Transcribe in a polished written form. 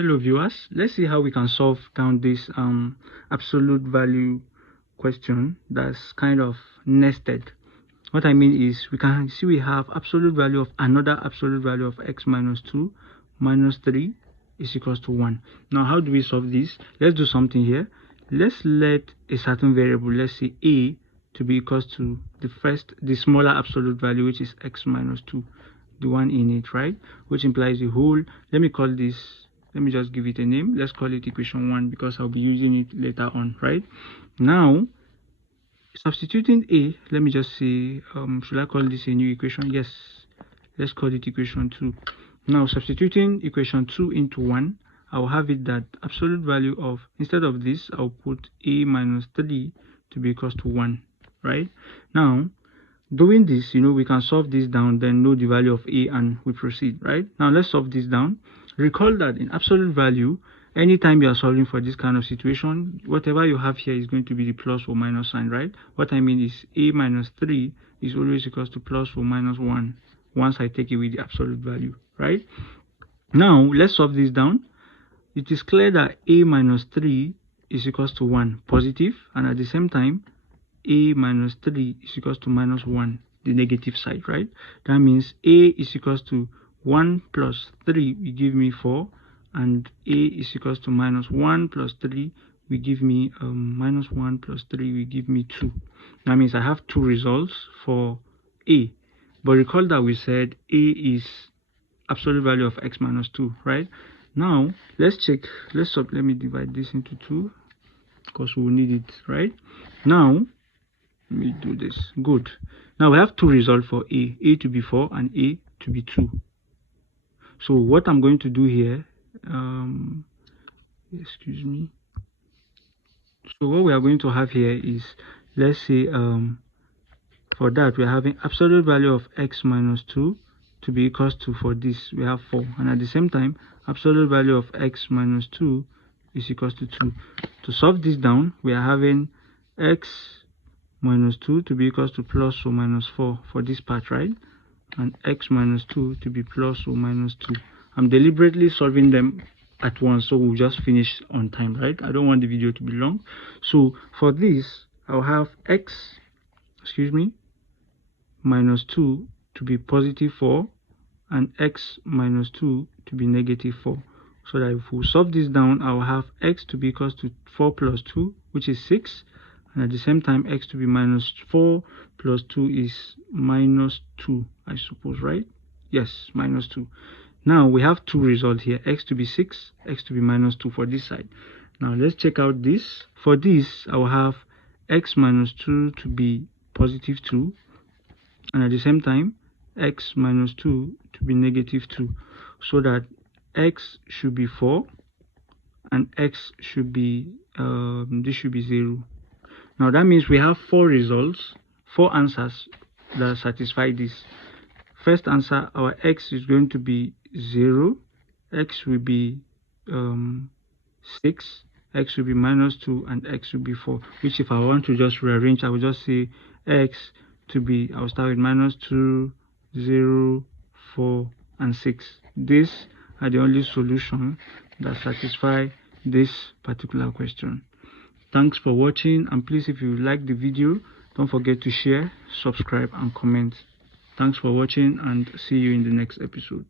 Hello viewers, let's see how we can solve down this absolute value question that's kind of nested. What I mean is we can see we have absolute value of another absolute value of x minus 2 minus 3 is equals to 1. Now how do we solve this? Let's do something here. Let's let a certain variable, let's say a, to be equals to the smaller absolute value, which is x minus 2, the one in it, right? Which implies the whole. Let me just give it a name. Let's call it equation 1 because I'll be using it later on, right? Now substituting a, let me just say, should I call this a new equation? Yes, let's call it equation 2. Now substituting equation 2 into 1, I'll have it that absolute value of, instead of this, I'll put a minus 3 to be equals to 1, right? Now doing this, we can solve this down, then know the value of a, and we proceed, right? Now let's solve this down. Recall that in absolute value, anytime you are solving for this kind of situation, whatever you have here is going to be the plus or minus sign, right? What I mean is a minus 3 is always equals to plus or minus 1 once I take away the absolute value, right? Now let's solve this down. It is clear that a minus 3 is equals to 1 positive, and at the same time a minus 3 is equals to minus 1, the negative side, right? That means a is equals to 1 plus 3 will give me 4, and a is equals to minus 1 plus 3 will give me minus 1 plus 3 will give me 2. That means I have two results for a, but recall that we said a is absolute value of x minus 2, right? Now let's check. Let me divide this into 2 because we will need it, right? Now let me do this. Good. Now we have two results for a to be 4 and a to be 2. So what I'm going to do here, excuse me. So what we are going to have here is, let's say for that we're having absolute value of x minus 2 to be equals to, for this we have 4, and at the same time absolute value of x minus 2 is equals to 2. To solve this down, we are having x minus 2 to be equals to plus or minus 4 for this part, right? And x minus 2 to be plus or minus 2. I'm deliberately solving them at once so we'll just finish on time, right? I don't want the video to be long. So for this, I'll have x minus 2 to be positive 4 and x minus 2 to be negative 4. So that if we solve this down, I'll have x to be equals to 4 plus 2, which is 6. And at the same time, x to be minus 4 plus 2 is minus 2, I suppose, right? Yes, minus 2. Now we have two results here, x to be 6, x to be minus 2 for this side. Now let's check out this. For this, I will have x minus 2 to be positive 2, and at the same time x minus 2 to be negative 2, so that x should be 4 and x should be this should be 0. Now that means we have four results, four answers that satisfy this. First answer, our x is going to be 0, x will be 6, x will be minus 2, and x will be 4, which if I want to just rearrange, I will just say x to be, I'll start with minus 2, 0, 4, and 6. These are the only solution that satisfy this particular question. Thanks for watching, and please, if you like the video, don't forget to share, subscribe, and comment. Thanks for watching, and see you in the next episode.